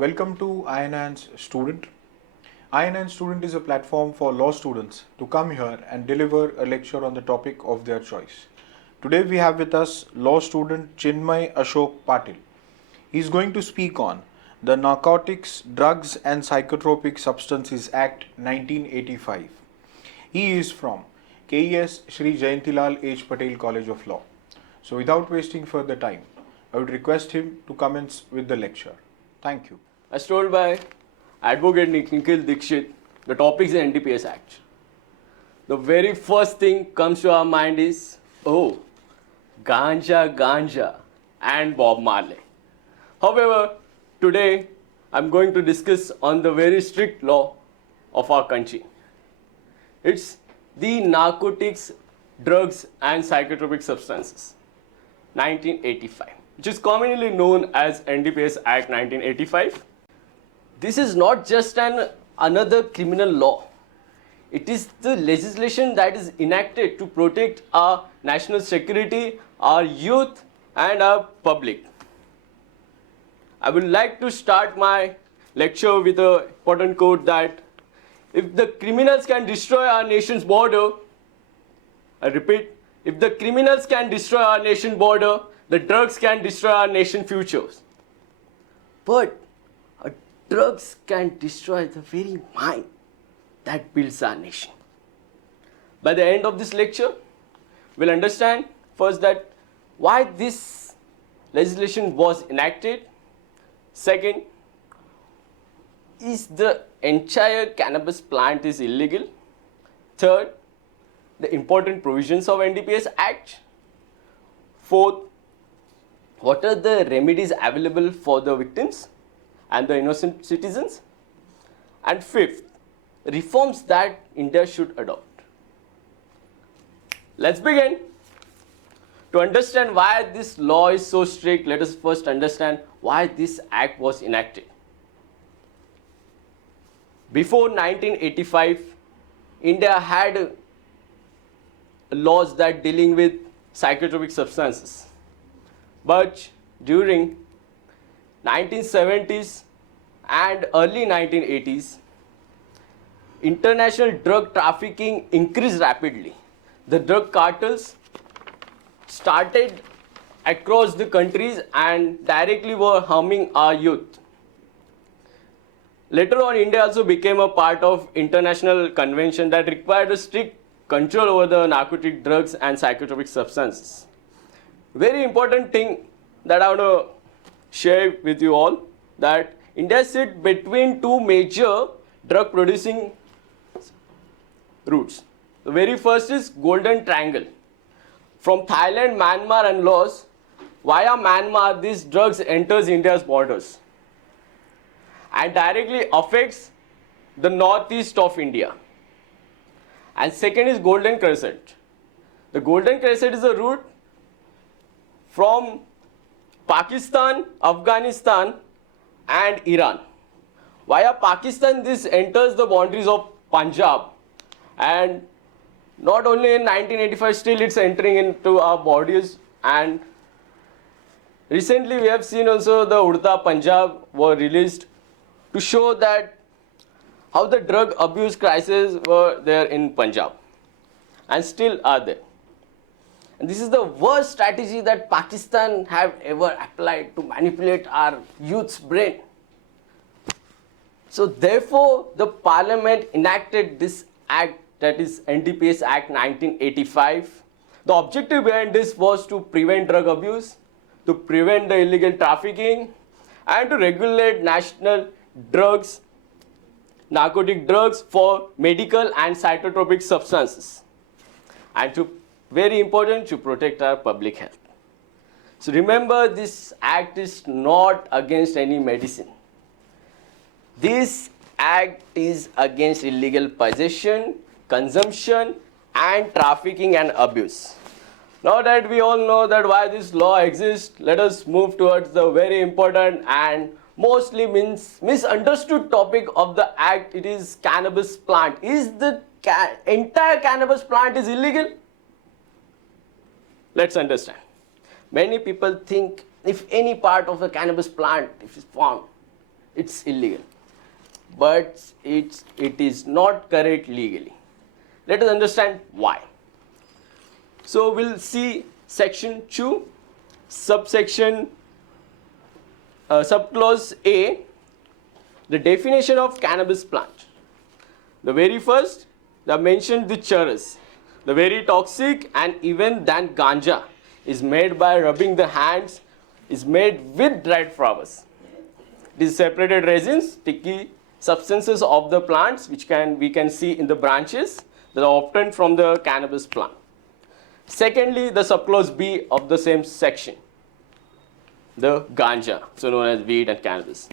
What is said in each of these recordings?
Welcome to INN's Student. INN Student is a platform for law students to come here and deliver a lecture on the topic of their choice. Today we have with us law student Chinmay Ashok Patil. He is going to speak on the Narcotics, Drugs and Psychotropic Substances Act 1985. He is from KES Shri Jayantilal H Patel College of Law. So without wasting further time, I would request him to commence with the lecture. Thank you. As told by Advocate Nikhil Dixit, the topic is the NDPS Act. The very first thing comes to our mind is, oh, ganja and Bob Marley. However, today I'm going to discuss on the very strict law of our country. It's the Narcotics, Drugs and Psychotropic Substances, 1985, which is commonly known as NDPS Act 1985. This is not just another criminal law. It is the legislation that is enacted to protect our national security, our youth and our public. I would like to start my lecture with an important quote that if the criminals can destroy our nation's border, I repeat, if the criminals can destroy our nation's border, the drugs can destroy our nation's futures. But drugs can destroy the very mind that builds our nation. By the end of this lecture, we'll understand first that why this legislation was enacted. Second, is the entire cannabis plant is illegal. Third, the important provisions of NDPS Act. Fourth, what are the remedies available for the victims and the innocent citizens? And fifth, reforms that India should adopt. Let's begin. To understand why this law is so strict, let us first understand why this act was enacted. Before 1985, India had laws that dealing with psychotropic substances. But during 1970s and early 1980s, international drug trafficking increased rapidly. The drug cartels started across the countries and directly were harming our youth. Later on, India also became a part of international convention that required a strict control over the narcotic drugs and psychotropic substances. Very important thing that I want to share with you all, that India sits between two major drug producing routes. The very first is Golden Triangle. From Thailand, Myanmar and Laos, via Myanmar, these drugs enters India's borders and directly affects the northeast of India. And second is Golden Crescent. The Golden Crescent is a route from Pakistan, Afghanistan and Iran. Via Pakistan, this enters the boundaries of Punjab, and not only in 1985, still it's entering into our borders. And recently we have seen also the Udta Punjab were released to show that how the drug abuse crisis were there in Punjab and still are there. And this is the worst strategy that Pakistan have ever applied to manipulate our youth's brain. So therefore, the Parliament enacted this act, that is NDPS Act 1985. The objective behind this was to prevent drug abuse, to prevent the illegal trafficking, and to regulate national drugs, narcotic drugs for medical and psychotropic substances. And to, very important, to protect our public health. So remember, this act is not against any medicine. This act is against illegal possession, consumption and trafficking and abuse. Now that we all know that why this law exists, let us move towards the very important and mostly misunderstood topic of the act. It is cannabis plant. Is the entire cannabis plant is illegal? Let's understand. Many people think if any part of a cannabis plant if is found, it's illegal. But it is not correct legally. Let us understand why. So we'll see section 2, subsection, subclause A, the definition of cannabis plant. The very first, they mentioned the charas, the very toxic and even than ganja is made by rubbing the hands, is made with dried flowers. It is separated resins, sticky substances of the plants which we can see in the branches that are obtained from the cannabis plant. Secondly, the subclause B of the same section, the ganja, so known as weed and cannabis.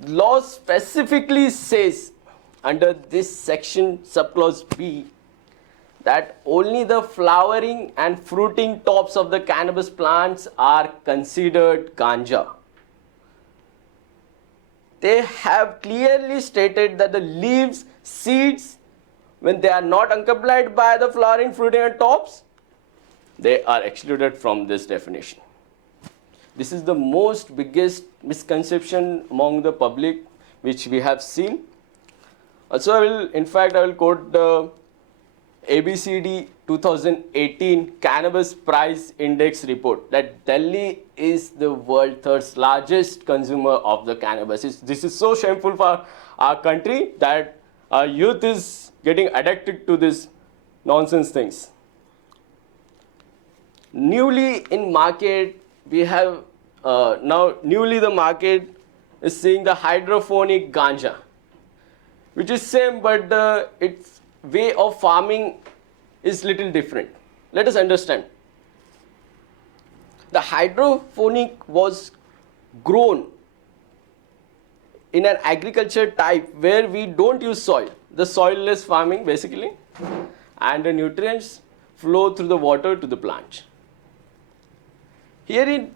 The law specifically says under this section, subclause B, that only the flowering and fruiting tops of the cannabis plants are considered ganja. They have clearly stated that the leaves, seeds, when they are not accompanied by the flowering, fruiting and tops, they are excluded from this definition. This is the most biggest misconception among the public which we have seen. Also, I will quote the ABCD 2018 Cannabis Price Index report that Delhi is the world's third largest consumer of the cannabis. This is so shameful for our country that our youth is getting addicted to these nonsense things. Newly in market, we have newly the market is seeing the hydroponic ganja, which is same, but its way of farming is little different. Let us understand. The hydroponic was grown in an agriculture type where we don't use soil, the soilless farming basically, and the nutrients flow through the water to the plant. Herein,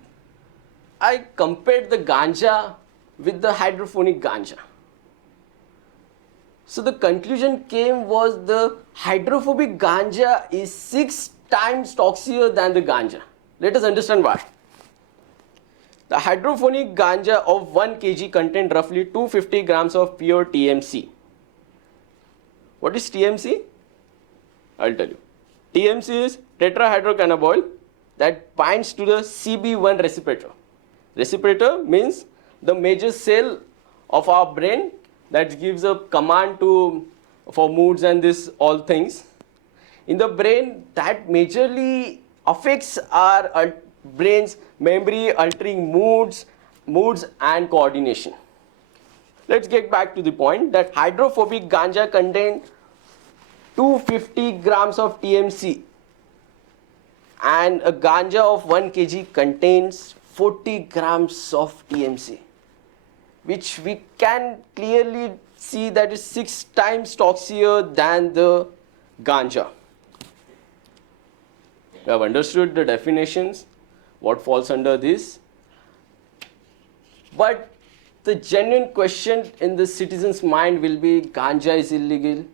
I compared the ganja with the hydroponic ganja. So the conclusion came was the hydrophobic ganja is 6 times toxier than the ganja. Let us understand why. The hydroponic ganja of 1 kg contained roughly 250 grams of pure TMC. What is TMC? I'll tell you. TMC is tetrahydrocannabinol that binds to the CB1 receptor. Receptor means the major cell of our brain that gives a command for moods and this all things. In the brain, that majorly affects our brain's memory, altering moods and coordination. Let's get back to the point that hydrophobic ganja contains 250 grams of TMC and a ganja of 1 kg contains 40 grams of TMC, which we can clearly see that is 6 times toxier than the ganja. We have understood the definitions, what falls under this. But the genuine question in the citizen's mind will be, ganja is illegal,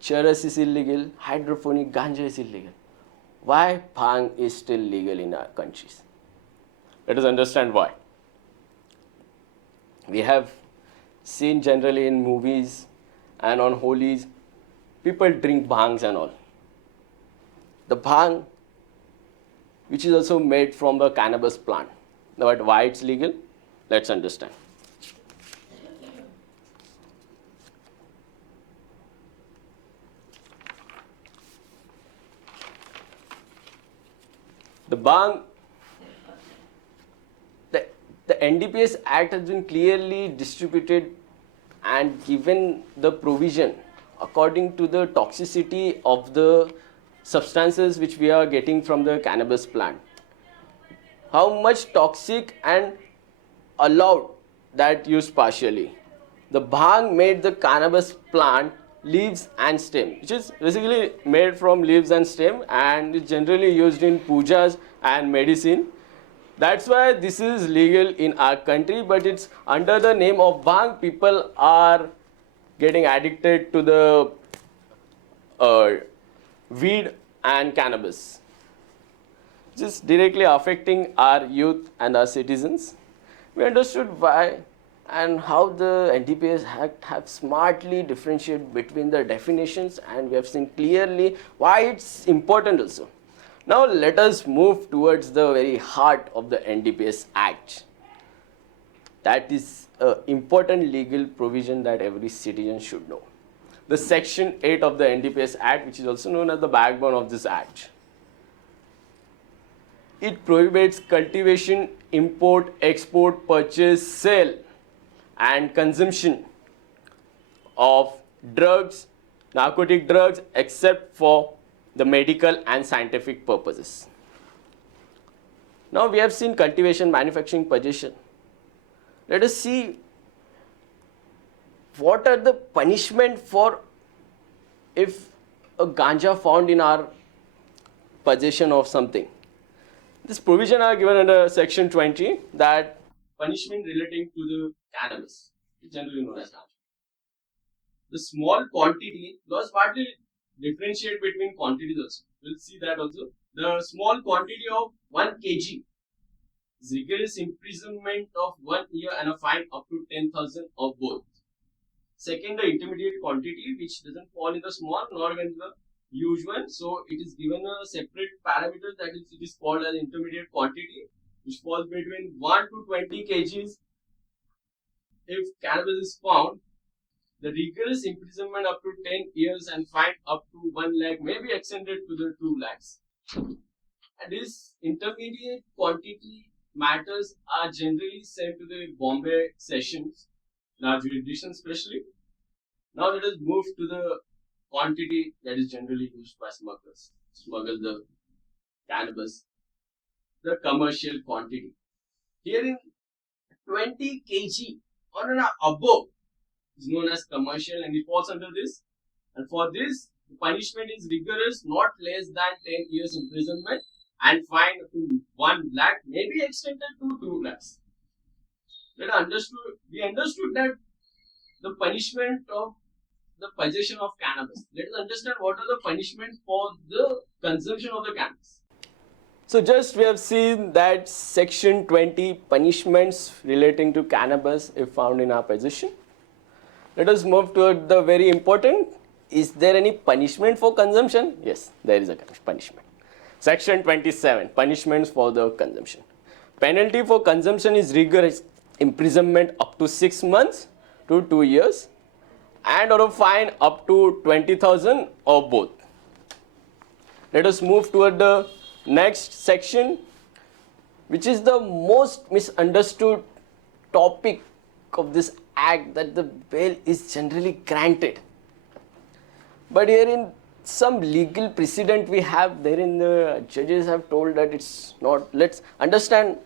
charas is illegal, hydroponic ganja is illegal. Why bhang is still legal in our countries? Let us understand why. We have seen generally in movies and on holies, people drink bhangs and all. The bhang, which is also made from the cannabis plant. But why it's legal? Let's understand. The bhang, the NDPS Act has been clearly distributed and given the provision according to the toxicity of the substances which we are getting from the cannabis plant. How much toxic and allowed that use partially. The bhang made the cannabis plant leaves and stem, which is basically made from leaves and stem and is generally used in pujas and medicine. That's why this is legal in our country, but it's under the name of bhang. People are getting addicted to the weed and cannabis, which is directly affecting our youth and our citizens. We understood why and how the NDPS Act have smartly differentiated between the definitions, and we have seen clearly why it's important also. Now let us move towards the very heart of the NDPS Act. That is an important legal provision that every citizen should know. The Section 8 of the NDPS Act, which is also known as the backbone of this Act. It prohibits cultivation, import, export, purchase, sale, and consumption of drugs, narcotic drugs, except for the medical and scientific purposes. Now we have seen cultivation, manufacturing, possession. Let us see what are the punishment for if a ganja found in our possession of something. This provision are given under Section 20 that punishment relating to the cannabis, generally known as ganja. The small quantity, laws partly differentiate between quantities also. We'll see that also. The small quantity of 1 kg is rigorous imprisonment of 1 year and a fine up to 10,000 of both. Second, the intermediate quantity, which doesn't fall in the small nor in the huge one, so it is given a separate parameter, that is, it is called as intermediate quantity, which falls between 1 to 20 kgs. If cannabis is found, the rigorous imprisonment up to 10 years and fine up to 1 lakh may be extended to the 2 lakhs. And this intermediate quantity matters are generally sent to the Bombay sessions, in our jurisdiction especially. Now let us move to the quantity that is generally used by smugglers. Smuggle the cannabis, the commercial quantity. Here in 20 kg or above is known as commercial, and it falls under this. And for this, the punishment is rigorous, not less than 10 years imprisonment, and fine up to 1 lakh may be extended to 2 lakhs. We understood that the punishment of the possession of cannabis. Let us understand what are the punishments for the consumption of the cannabis. So just we have seen that Section 20 punishments relating to cannabis if found in our possession. Let us move to the very important. Is there any punishment for consumption? Yes, there is a punishment. Section 27, punishments for the consumption. Penalty for consumption is rigorous imprisonment up to 6 months to 2 years, and or a fine up to 20,000 or both. Let us move toward the next section, which is the most misunderstood topic of this act, that the bail is generally granted. But here in some legal precedent we have, therein the judges have told that it's not. Let's understand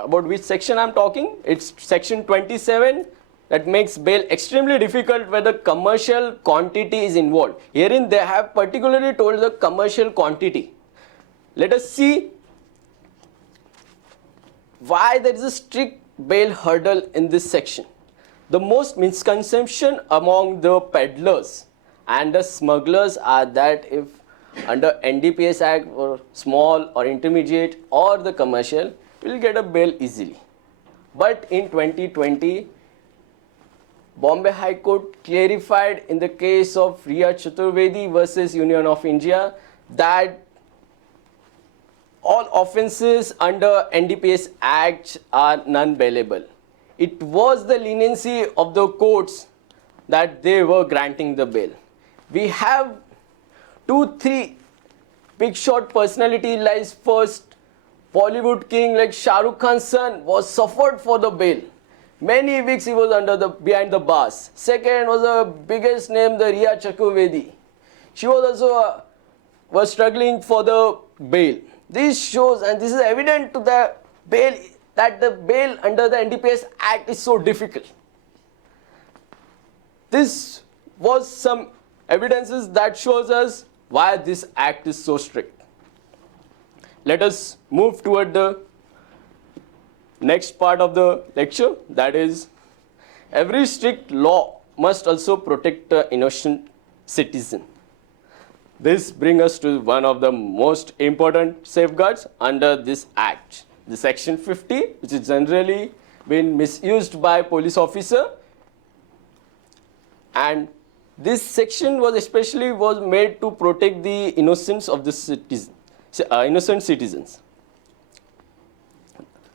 about which section I'm talking. It's Section 27 that makes bail extremely difficult where the commercial quantity is involved. Herein they have particularly told the commercial quantity. Let us see why there is a strict bail hurdle in this section. The most misconception among the peddlers and the smugglers are that if under NDPS Act or small or intermediate or the commercial, will get a bail easily. But in 2020, Bombay High Court clarified in the case of Riya Chaturvedi versus Union of India that all offences under NDPS Act are non-bailable. It was the leniency of the courts that they were granting the bail. We have 2-3 big shot personality lies. First, Bollywood king like Shah Rukh Khan's son was suffered for the bail. Many weeks he was behind the bars. Second was the biggest name, the Riya Chaturvedi. She was also was struggling for the bail. This shows, and this is evident to the bail, that the bail under the NDPS Act is so difficult. This was some evidences that shows us why this act is so strict. Let us move toward the next part of the lecture, that is, every strict law must also protect the innocent citizen. This brings us to one of the most important safeguards under this act, the Section 50, which is generally been misused by police officer, and this section was especially made to protect the innocence of the innocent citizens.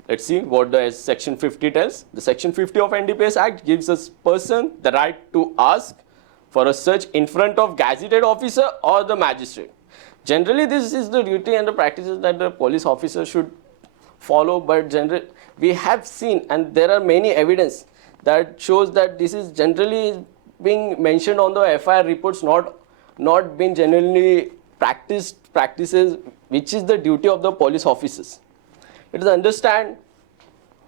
Let's see what the section 50 tells. The section 50 of NDPS Act gives a person the right to ask for a search in front of gazetted officer or the magistrate. Generally, this is the duty and the practices that the police officer should follow, but generally we have seen, and there are many evidence that shows that this is generally being mentioned on the FIR reports, not being generally practices, which is the duty of the police officers. Let us understand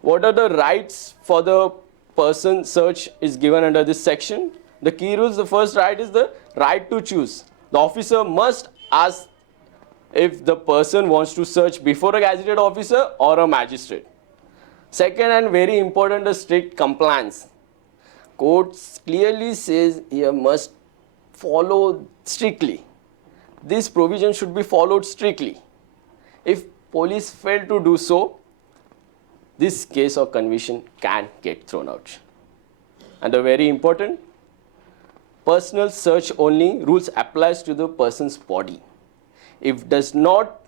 what are the rights for the person search is given under this section. The key rules, the first right is the right to choose. The officer must ask if the person wants to search before a gazetted officer or a magistrate. Second, and very important, the strict compliance. Courts clearly says you must follow strictly. This provision should be followed strictly. If police fail to do so, this case of conviction can get thrown out. And the very important, personal search only rules applies to the person's body. It does not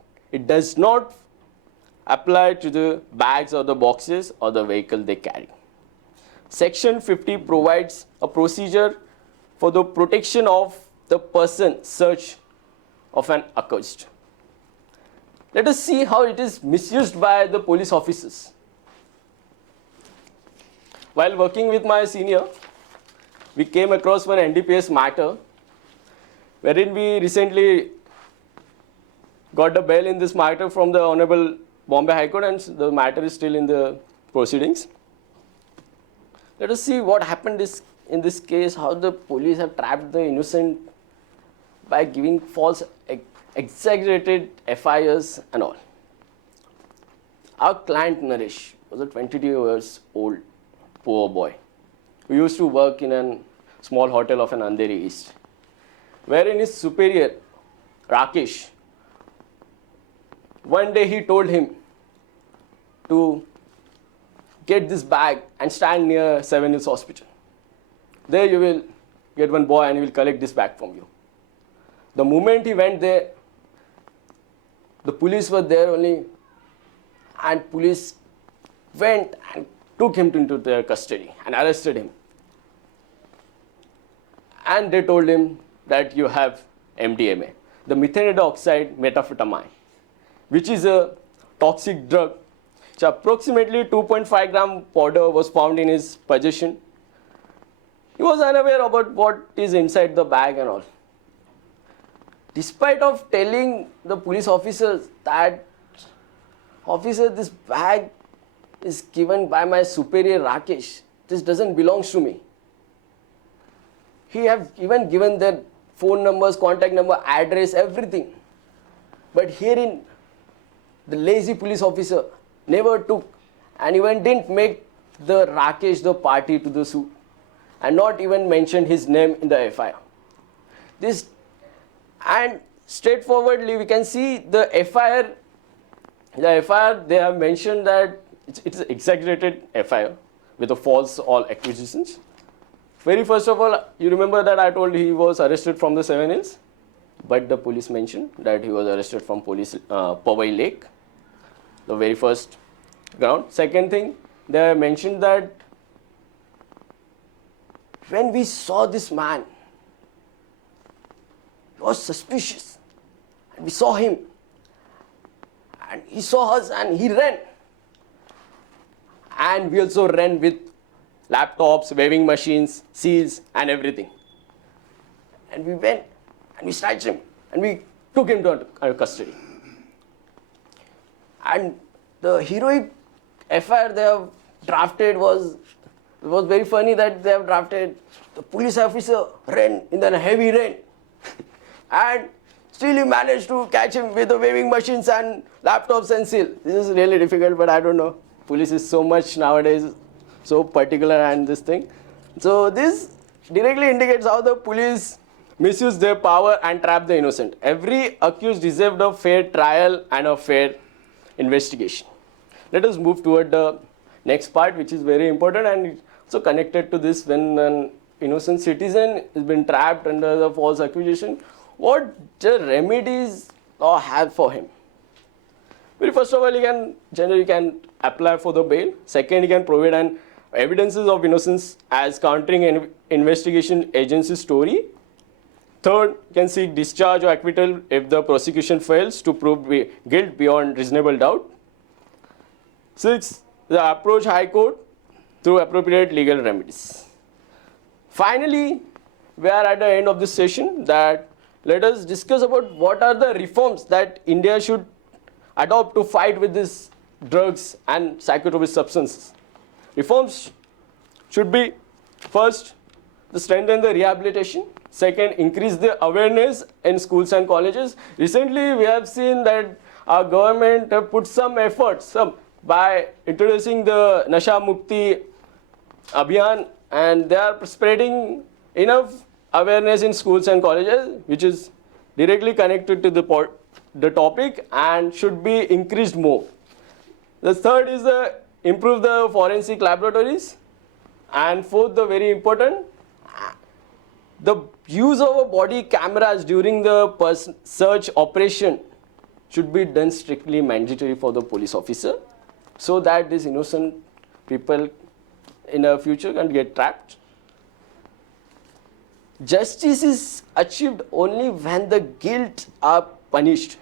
apply to the bags or the boxes or the vehicle they carry. Section 50 provides a procedure for the protection of the person search of an accused. Let us see how it is misused by the police officers. While working with my senior, we came across one NDPS matter wherein we recently got the bail in this matter from the Honorable Bombay High Court, and the matter is still in the proceedings. Let us see what happened in this case, how the police have trapped the innocent by giving false, exaggerated FIRs and all. Our client Naresh was a 22 years old poor boy who used to work in a small hotel of an Andheri East, wherein his superior Rakesh, one day he told him to get this bag and stand near Seven Hills Hospital. There you will get one boy and he will collect this bag from you. The moment he went there, the police were there only, and police went and took him into their custody and arrested him. And they told him that you have MDMA, the methane dioxide methamphetamine, which is a toxic drug. So approximately 2.5 gram powder was found in his possession. He was unaware about what is inside the bag and all. Despite of telling the police officers that, officer, this bag is given by my superior Rakesh, this doesn't belong to me. He have even given their phone numbers, contact number, address, everything. But herein, the lazy police officer never took and even didn't make the Rakesh the party to the suit and not even mentioned his name in the FIR. This, and straightforwardly we can see the FIR, they have mentioned that it's an exaggerated FIR with a false all accusations. Very first of all, you remember that I told he was arrested from the Seven Hills, but the police mentioned that he was arrested from Powai Lake, the very first ground. Second thing, they mentioned that when we saw this man, he was suspicious, and we saw him, and he saw us and he ran. And we also ran with laptops, waving machines, seals and everything. And we went and we snatched him and we took him to our custody. And the heroic FIR they have drafted was very funny that they have drafted the police officer ran in the heavy rain and still he managed to catch him with the waving machines and laptops and seal. This is really difficult, but I don't know. Police is so much nowadays, so particular and this thing. So this directly indicates how the police misuse their power and trap the innocent. Every accused deserved a fair trial and a fair investigation. Let us move toward the next part, which is very important and also connected to this. When an innocent citizen has been trapped under the false accusation, what the remedies law have for him? Well, first of all, he can apply for the bail. Second, he can provide an evidences of innocence as countering an investigation agency story. Third, you can seek discharge or acquittal if the prosecution fails to prove guilt beyond reasonable doubt. Sixth, the approach High Court through appropriate legal remedies. Finally, we are at the end of this session. That let us discuss about what are the reforms that India should adopt to fight with these drugs and psychotropic substances. Reforms should be, first, to strengthen the rehabilitation. Second, increase the awareness in schools and colleges. Recently, we have seen that our government have put some efforts by introducing the Nasha Mukti Abhiyan, and they are spreading enough awareness in schools and colleges, which is directly connected to the topic and should be increased more. The third is improve the forensic laboratories. And fourth, the very important, the use of body cameras during the search operation should be done strictly mandatory for the police officer, so that these innocent people in the future can get trapped. Justice is achieved only when the guilt are punished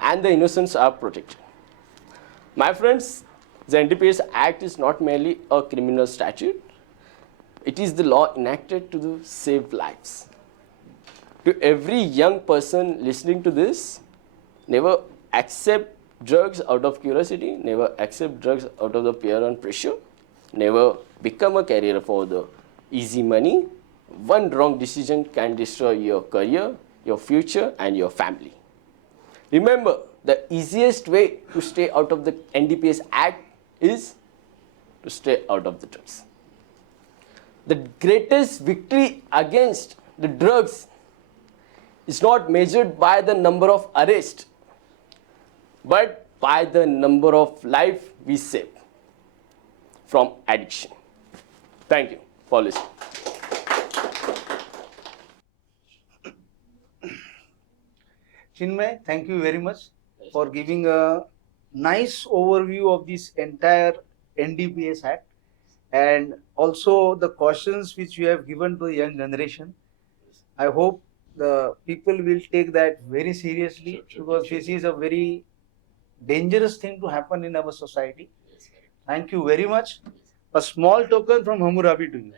and the innocents are protected. My friends, the NDPS Act is not merely a criminal statute. It is the law enacted to save lives. To every young person listening to this, never accept drugs out of curiosity, never accept drugs out of the peer and pressure, never become a carrier for the easy money. One wrong decision can destroy your career, your future, and your family. Remember, the easiest way to stay out of the NDPS Act is to stay out of the drugs. The greatest victory against the drugs is not measured by the number of arrests, but by the number of lives we save from addiction. Thank you for listening. Chinmay, thank you very much for giving a nice overview of this entire NDPS Act and also the cautions which you have given to the young generation. I hope the people will take that very seriously because this is a very dangerous thing to happen in our society. Thank you very much. A small token from Hammurabi to you.